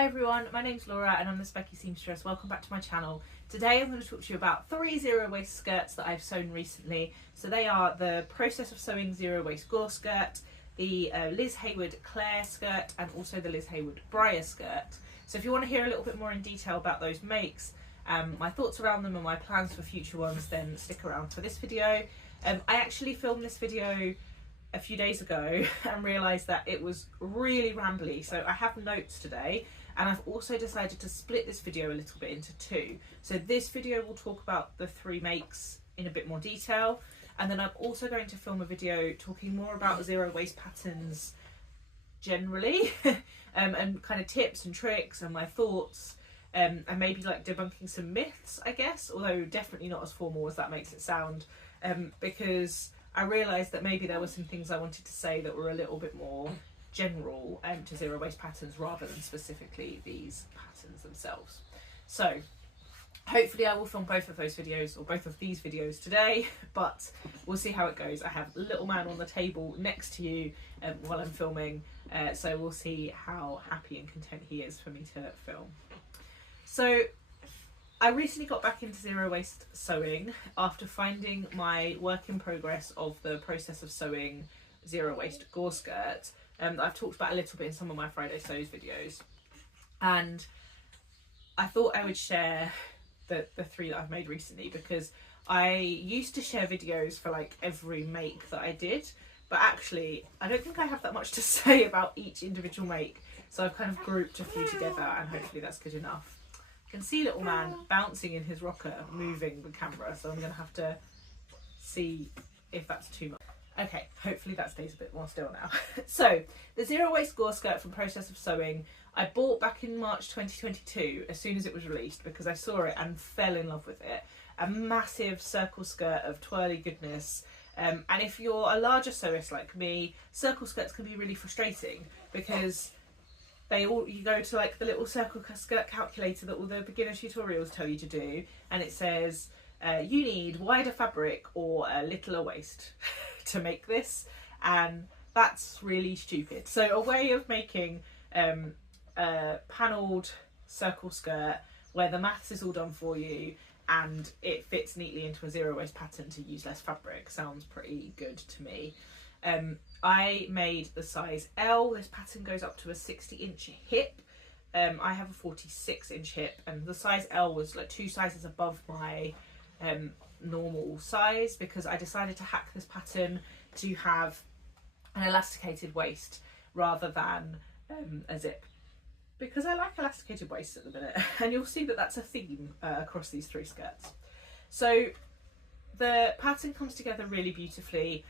Hi everyone, my name's Laura and I'm the Specky Seamstress. Welcome back to my channel. Today I'm going to talk to you about 3 zero waist skirts that I've sewn recently. So they are the Process of Sewing zero waist Gore skirt, the Liz Haywood Clare skirt, and also the Liz Haywood Brier skirt. So if you want to hear a little bit more in detail about those makes, my thoughts around them and my plans for future ones, then stick around for this video. I actually filmed this video a few days ago and realised that it was really rambly, so I have notes today, and I've also decided to split this video a little bit into two. So this video will talk about the 3 makes in a bit more detail, and then I'm also going to film a video talking more about zero waist patterns generally and kind of tips and tricks and my thoughts, and maybe like debunking some myths, I guess, although definitely not as formal as that makes it sound, because I realised that maybe there were some things I wanted to say that were a little bit more general to zero waist patterns rather than specifically these patterns themselves. So hopefully I will film both of those videos, or both of these videos today, but we'll see how it goes. I have little man on the table next to you while I'm filming, so we'll see how happy and content he is for me to film. So I recently got back into zero waist sewing after finding my work in progress of the Process of Sewing zero waist Gore skirt that I've talked about a little bit in some of my Friday Sews videos, and I thought I would share the 3 that I've made recently, because I used to share videos for like every make that I did, but actually I don't think I have that much to say about each individual make, so I've kind of grouped a few together and hopefully that's good enough. Can see little man bouncing in his rocker, moving the camera, so I'm going to have to see if that's too much. Okay, hopefully that stays a bit more still now. So, the zero waist Gore skirt from Process of Sewing, I bought back in March 2022 as soon as it was released because I saw it and fell in love with it. A massive circle skirt of twirly goodness. And if you're a larger sewist like me, circle skirts can be really frustrating because you go to like the little circle skirt calculator that all the beginner tutorials tell you to do, and it says you need wider fabric or a littler waist to make this, and that's really stupid. So a way of making a panelled circle skirt where the maths is all done for you and it fits neatly into a zero waist pattern to use less fabric sounds pretty good to me. I made the size L. This pattern goes up to a 60-inch hip. I have a 46-inch hip, and the size L was like 2 sizes above my normal size because I decided to hack this pattern to have an elasticated waist rather than a zip, because I like elasticated waists at the minute, and you'll see that that's a theme across these 3 skirts. So the pattern comes together really beautifully.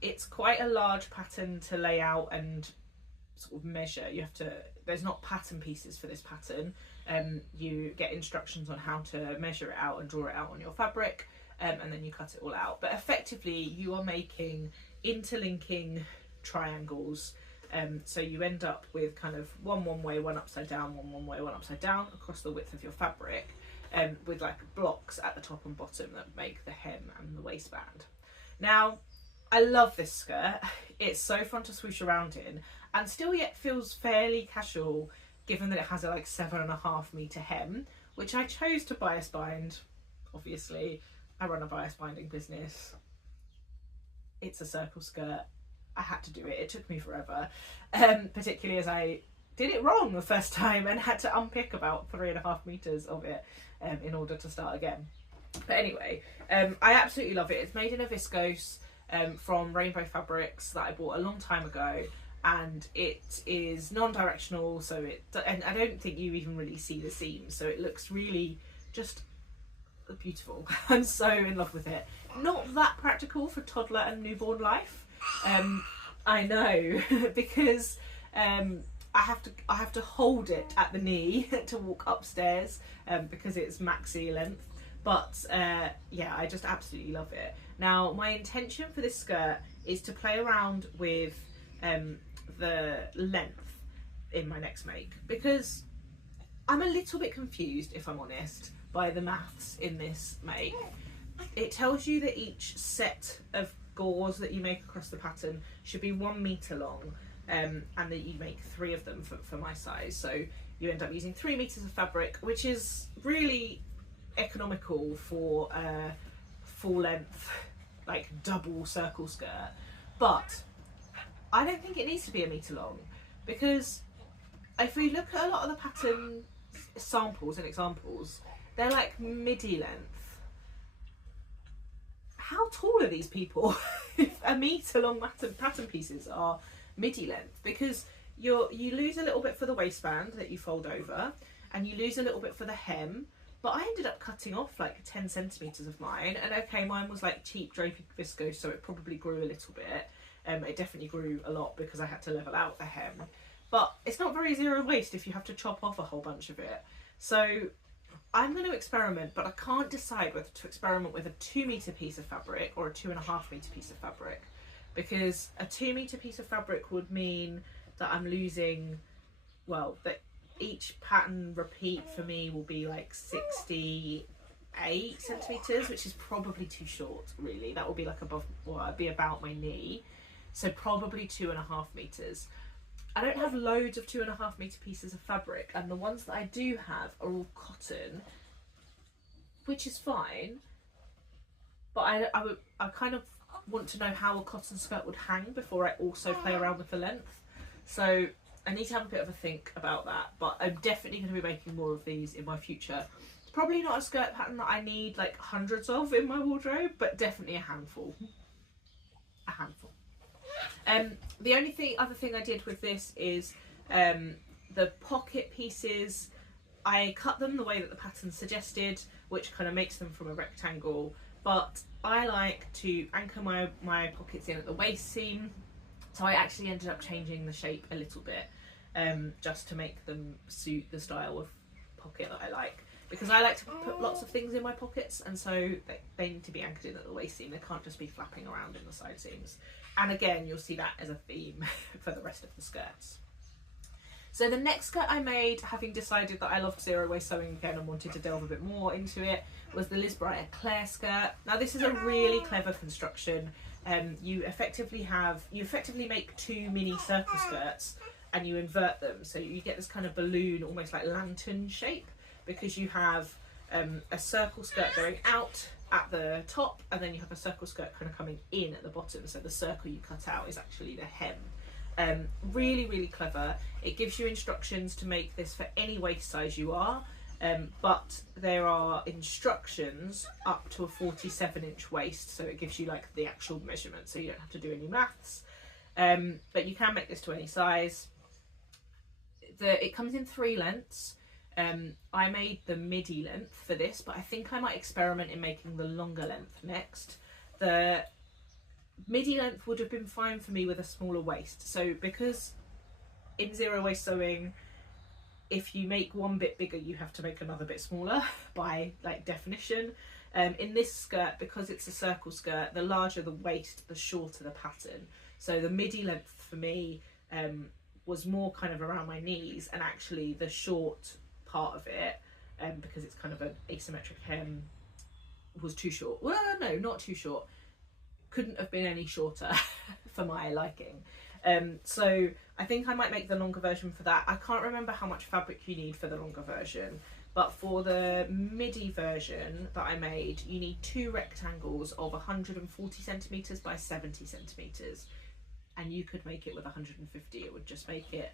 It's quite a large pattern to lay out and sort of measure. There's not pattern pieces for this pattern. You get instructions on how to measure it out and draw it out on your fabric, and then you cut it all out. But effectively you are making interlinking triangles. So you end up with kind of one way, one upside down, one way, one upside down across the width of your fabric, with like blocks at the top and bottom that make the hem and the waistband. Now, I love this skirt. It's so fun to swoosh around in, and still yet feels fairly casual given that it has a like 7.5 metre hem, which I chose to bias bind. Obviously, I run a bias binding business. It's a circle skirt. I had to do it. It took me forever, particularly as I did it wrong the first time and had to unpick about 3.5 metres of it in order to start again. But anyway, I absolutely love it. It's made in a viscose from Rainbow Fabrics that I bought a long time ago, and it is non-directional, so and I don't think you even really see the seams, so it looks really just beautiful. I'm so in love with it. Not that practical for toddler and newborn life, I know, because I have to hold it at the knee to walk upstairs because it's maxi length. But yeah, I just absolutely love it. Now, my intention for this skirt is to play around with the length in my next make, because I'm a little bit confused, if I'm honest, by the maths in this make. It tells you that each set of gauze that you make across the pattern should be 1 metre long, and that you make 3 of them for my size. So you end up using 3 meters of fabric, which is really economical for a full length, like double circle skirt. But I don't think it needs to be a meter long, because if we look at a lot of the pattern samples and examples, they're like midi length. How tall are these people if a meter long pattern pieces are midi length? Because you lose a little bit for the waistband that you fold over, and you lose a little bit for the hem. But I ended up cutting off like 10 centimeters of mine, and okay, mine was like cheap drapey viscose, so it probably grew a little bit. It definitely grew a lot because I had to level out the hem. But it's not very zero waste if you have to chop off a whole bunch of it. So I'm going to experiment, but I can't decide whether to experiment with a 2 meter piece of fabric or a 2.5 meter piece of fabric, because a 2 meter piece of fabric would mean that I'm losing, well, that each pattern repeat for me will be like 68 centimeters, which is probably too short, really. That will be like above, well, it'd be about my knee. So probably 2.5 meters. I don't have loads of 2.5 meter pieces of fabric, and the ones that I do have are all cotton, which is fine. But I kind of want to know how a cotton skirt would hang before I also play around with the length. So I need to have a bit of a think about that, but I'm definitely going to be making more of these in my future. It's probably not a skirt pattern that I need like hundreds of in my wardrobe, but definitely a handful. A handful. The only other thing I did with this is the pocket pieces. I cut them the way that the pattern suggested, which kind of makes them from a rectangle, but I like to anchor my pockets in at the waist seam, so I actually ended up changing the shape a little bit, just to make them suit the style of pocket that I like, because I like to put lots of things in my pockets, and so they need to be anchored in at the waist seam. They can't just be flapping around in the side seams. And again, you'll see that as a theme for the rest of the skirts. So the next skirt I made, having decided that I loved zero waist sewing again and wanted to delve a bit more into it, was the Liz Brier Claire skirt. Now this is a really clever construction. You effectively make 2 mini circle skirts and you invert them, so you get this kind of balloon, almost like lantern shape, because you have a circle skirt going out at the top, and then you have a circle skirt kind of coming in at the bottom, so the circle you cut out is actually the hem. Really, really clever. It gives you instructions to make this for any waist size you are, but there are instructions up to a 47-inch waist, so it gives you like the actual measurement, so you don't have to do any maths. But you can make this to any size. It comes in 3 lengths. I made the midi length for this, but I think I might experiment in making the longer length next. The midi length would have been fine for me with a smaller waist. So because in zero waist sewing, if you make one bit bigger, you have to make another bit smaller by like definition. In this skirt, because it's a circle skirt, the larger the waist, the shorter the pattern. So the midi length for me was more kind of around my knees, and actually the short part of it, because it's kind of an asymmetric hem, was too short. Well, no, not too short. Couldn't have been any shorter for my liking. So I think I might make the longer version for that. I can't remember how much fabric you need for the longer version, but for the midi version that I made, you need 2 rectangles of 140 centimeters by 70 centimeters, and you could make it with 150. It would just make it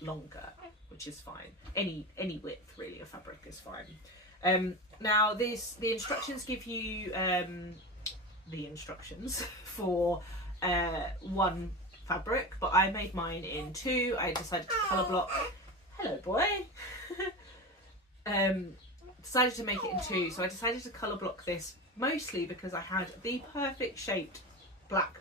longer, which is fine. Any width really of fabric is fine. Now the instructions give you the instructions for 1 fabric, but I made mine in 2. I decided to colour block. Hello, boy. Decided to make it in 2, so I decided to colour block this mostly because I had the perfect shaped black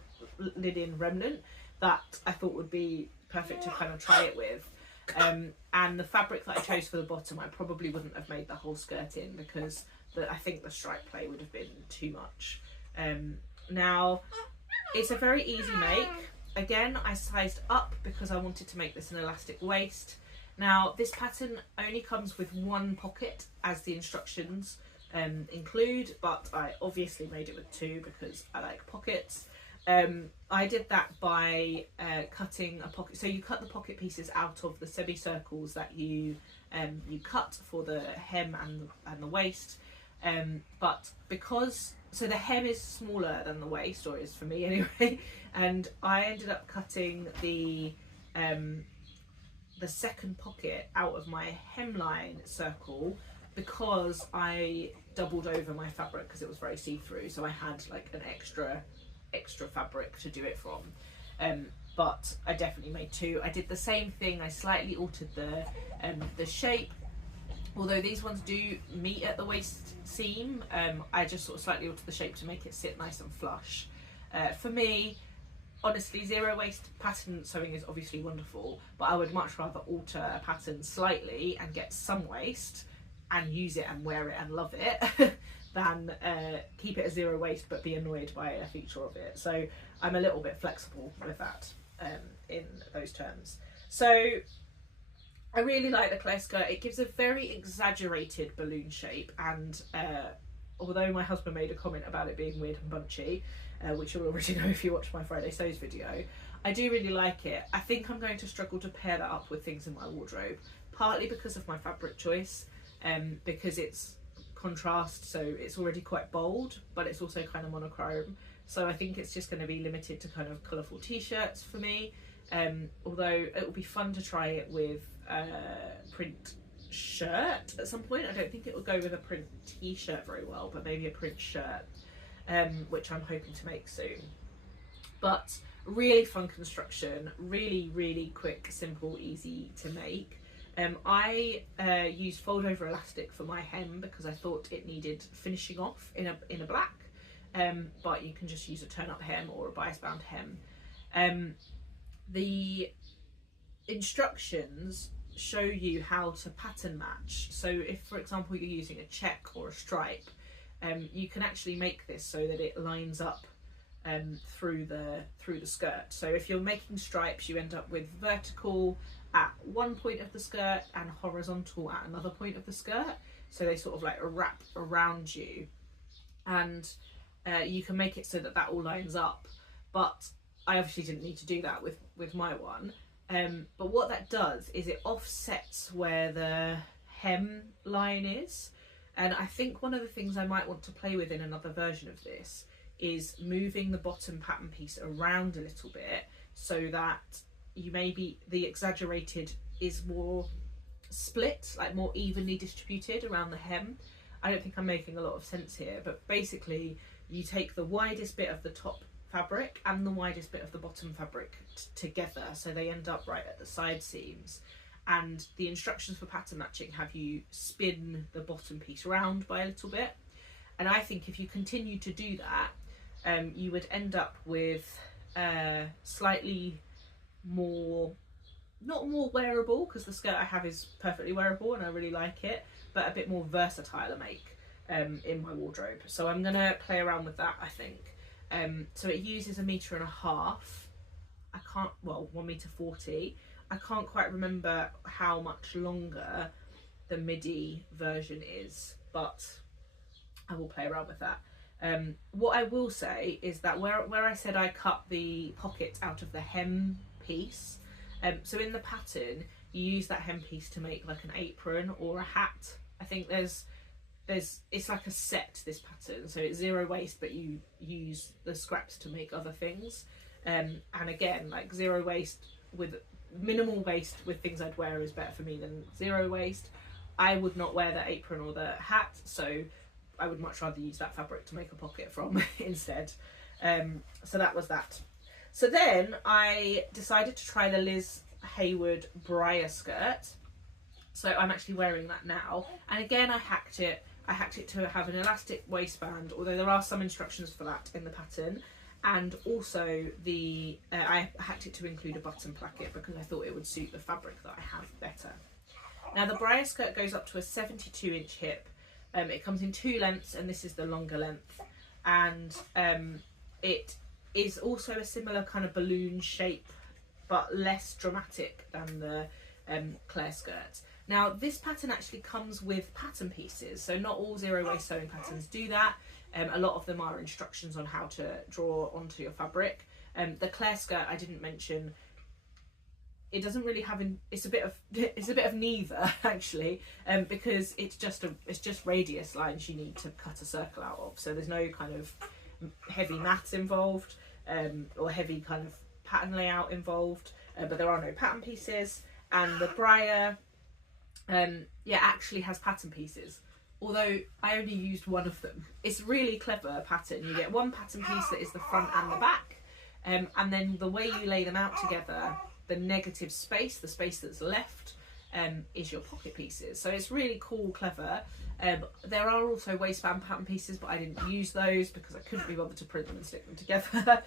linen remnant that I thought would be perfect to kind of try it with. And the fabric that I chose for the bottom, I probably wouldn't have made the whole skirt in, because I think the stripe play would have been too much. Now, it's a very easy make. Again, I sized up because I wanted to make this an elastic waist. Now, this pattern only comes with 1 pocket, as the instructions include, but I obviously made it with 2 because I like pockets. I did that by cutting a pocket. So you cut the pocket pieces out of the semicircles that you cut for the hem and the waist. But so the hem is smaller than the waist, or is for me anyway, and I ended up cutting the second pocket out of my hemline circle because I doubled over my fabric because it was very see-through, so I had like an extra fabric to do it from. But I definitely made two. I did the same thing. I slightly altered the shape. Although these ones do meet at the waist seam, I just sort of slightly altered the shape to make it sit nice and flush. For me, honestly, zero waist pattern sewing is obviously wonderful, but I would much rather alter a pattern slightly and get some waist and use it and wear it and love it than keep it a zero waist but be annoyed by a feature of it. So I'm a little bit flexible with that in those terms. So I really like the Claire skirt. It gives a very exaggerated balloon shape, and although my husband made a comment about it being weird and bunchy, which you'll already know if you watch my Friday Sews video, I do really like it. I think I'm going to struggle to pair that up with things in my wardrobe, partly because of my fabric choice, because it's contrast, so it's already quite bold, but it's also kind of monochrome. So I think it's just going to be limited to kind of colourful t-shirts for me. Although it will be fun to try it with print shirt at some point. I don't think it will go with a print t-shirt very well, but maybe a print shirt, which I'm hoping to make soon. But really fun construction, really quick, simple, easy to make. I used fold over elastic for my hem because I thought it needed finishing off in a black, but you can just use a turn up hem or a bias bound hem. The instructions show you how to pattern match. So if, for example, you're using a check or a stripe, you can actually make this so that it lines up through the skirt. So if you're making stripes, you end up with vertical at one point of the skirt and horizontal at another point of the skirt, so they sort of like wrap around you, and you can make it so that all lines up. But I obviously didn't need to do that with my one, but what that does is it offsets where the hem line is, and I think one of the things I might want to play with in another version of this is moving the bottom pattern piece around a little bit so that the exaggerated is more split, like more evenly distributed around the hem. I don't think I'm making a lot of sense here, but basically you take the widest bit of the top fabric and the widest bit of the bottom fabric together, so they end up right at the side seams, and the instructions for pattern matching have you spin the bottom piece around by a little bit. And I think if you continue to do that, you would end up with slightly more, not more wearable, because the skirt I have is perfectly wearable and I really like it, but a bit more versatile a make in my wardrobe. So I'm gonna play around with that, I think. So it uses 1.5 meters. I can't, well, 1.40 meters. I can't quite remember how much longer the midi version is, but I will play around with that. What I will say is that where I said I cut the pocket out of the hem piece, so in the pattern you use that hem piece to make like an apron or a hat. I think it's like a set, this pattern, so it's zero waste but you use the scraps to make other things, and again, like zero waste with minimal waste with things I'd wear is better for me than zero waste. I would not wear the apron or the hat, so I would much rather use that fabric to make a pocket from instead. So that was that. So then I decided to try the Liz Haywood Brier skirt. So I'm actually wearing that now. And again, I hacked it. I hacked it to have an elastic waistband, although there are some instructions for that in the pattern. And also I hacked it to include a button placket because I thought it would suit the fabric that I have better. Now the Brier skirt goes up to a 72-inch hip. It comes in 2 lengths, and this is the longer length, and it is also a similar kind of balloon shape but less dramatic than the Claire skirt. Now this pattern actually comes with pattern pieces, so not all zero waist sewing patterns do that. A lot of them are instructions on how to draw onto your fabric. The Claire skirt I didn't mention. It doesn't really have it's a bit of neither actually, because it's just radius lines you need to cut a circle out of. So there's no kind of heavy maths involved, or heavy kind of pattern layout involved, but there are no pattern pieces. And the Brier, actually has pattern pieces, although I only used one of them. It's really clever pattern. You get one pattern piece that is the front and the back, and then the way you lay them out together, the negative space, the space that's left, is your pocket pieces. So it's really cool, clever. There are also waistband pattern pieces, but I didn't use those because I couldn't be bothered to print them and stick them together.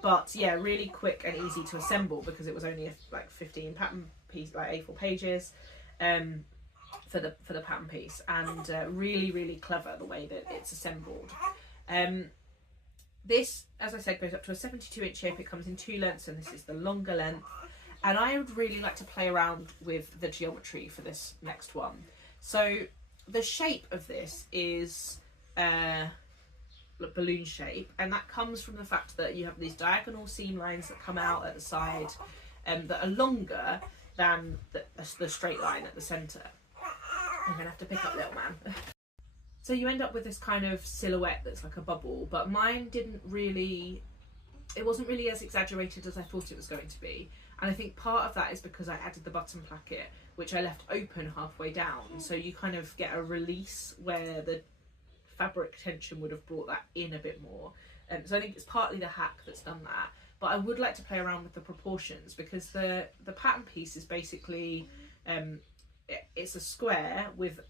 But yeah, really quick and easy to assemble because it was only like 15 pattern piece, like A4 pages, for the pattern piece, and really clever the way that it's assembled. This, as I said, goes up to a 72-inch shape. It comes in 2 lengths, and this is the longer length. And I would really like to play around with the geometry for this next one. So the shape of this is balloon shape, and that comes from the fact that you have these diagonal seam lines that come out at the side, that are longer than the straight line at the centre. I'm going to have to pick up little man. So you end up with this kind of silhouette that's like a bubble, but mine didn't really, it wasn't really as exaggerated as I thought it was going to be. And I think part of that is because I added the button placket, which I left open halfway down. So you kind of get a release where the fabric tension would have brought that in a bit more. So I think it's partly the hack that's done that. But I would like to play around with the proportions, because the pattern piece is basically, it's a square with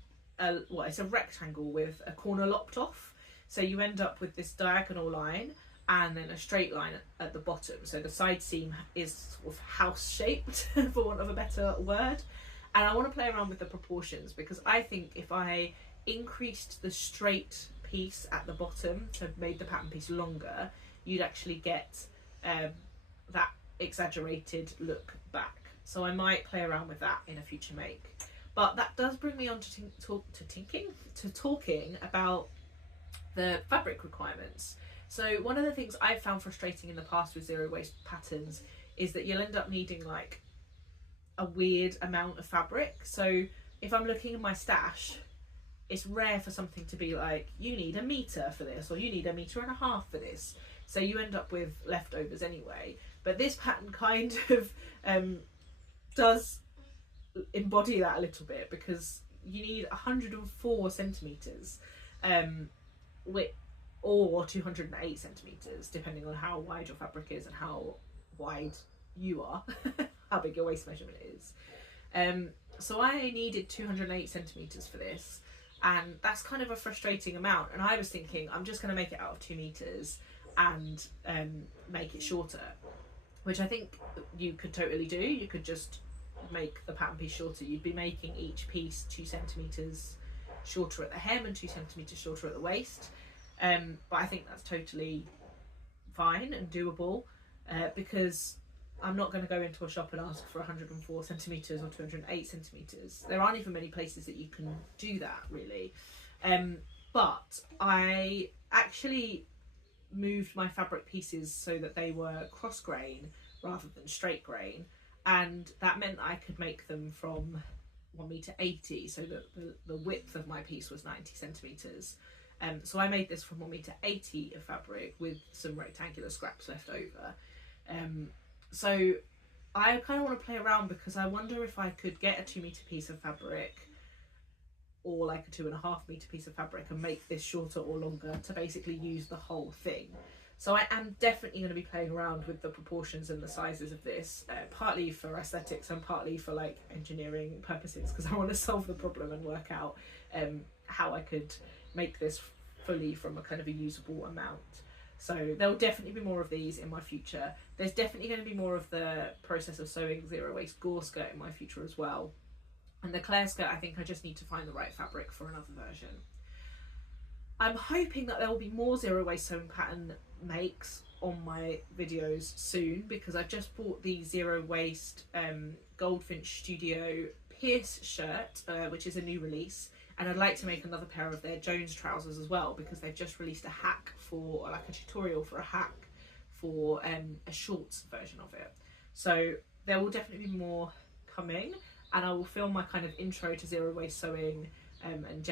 it's a rectangle with a corner lopped off. So you end up with this diagonal line and then a straight line at the bottom. So the side seam is sort of house shaped, for want of a better word. And I want to play around with the proportions, because I think if I increased the straight piece at the bottom to made the pattern piece longer, you'd actually get that exaggerated look back. So I might play around with that in a future make. But that does bring me on to talking about the fabric requirements. So one of the things I've found frustrating in the past with zero waste patterns is that you'll end up needing like a weird amount of fabric. So if I'm looking in my stash, it's rare for something to be like, you need 1 meter for this, or you need 1.5 meters for this. So you end up with leftovers anyway. But this pattern kind of does embody that a little bit, because you need 104 centimeters, or 208 centimeters, depending on how wide your fabric is and how wide you are, how big your waist measurement is. So I needed 208 centimeters for this, and that's kind of a frustrating amount. And I was thinking, I'm just going to make it out of 2 meters and make it shorter, which I think you could totally do. You could just make the pattern piece shorter. You'd be making each piece 2 centimeters shorter at the hem and 2 centimeters shorter at the waist. But I think that's totally fine and doable, because I'm not going to go into a shop and ask for 104 centimeters or 208 centimeters. There aren't even many places that you can do that, really. But I actually moved my fabric pieces so that they were cross grain rather than straight grain. And that meant that I could make them from 1.80 meters, so that the width of my piece was 90 centimeters. So I made this from 1.80 meters of fabric with some rectangular scraps left over. So I kind of want to play around, because I wonder if I could get a 2 meter piece of fabric, or like a 2.5 meter piece of fabric, and make this shorter or longer to basically use the whole thing. So I am definitely going to be playing around with the proportions and the sizes of this, partly for aesthetics and partly for like engineering purposes, because I want to solve the problem and work out how I could make this fully from a kind of a usable amount. So there'll definitely be more of these in my future. There's definitely going to be more of the process of sewing zero waste Gore skirt in my future as well. And the Claire skirt, I think I just need to find the right fabric for another version. I'm hoping that there will be more zero waste sewing pattern makes on my videos soon, because I've just bought the zero waste Goldfinch Studio Pierce shirt, which is a new release, and I'd like to make another pair of their Jones trousers as well, because they've just released a hack for, like a tutorial for a hack for a shorts version of it. So there will definitely be more coming, and I will film my kind of intro to zero waste sewing and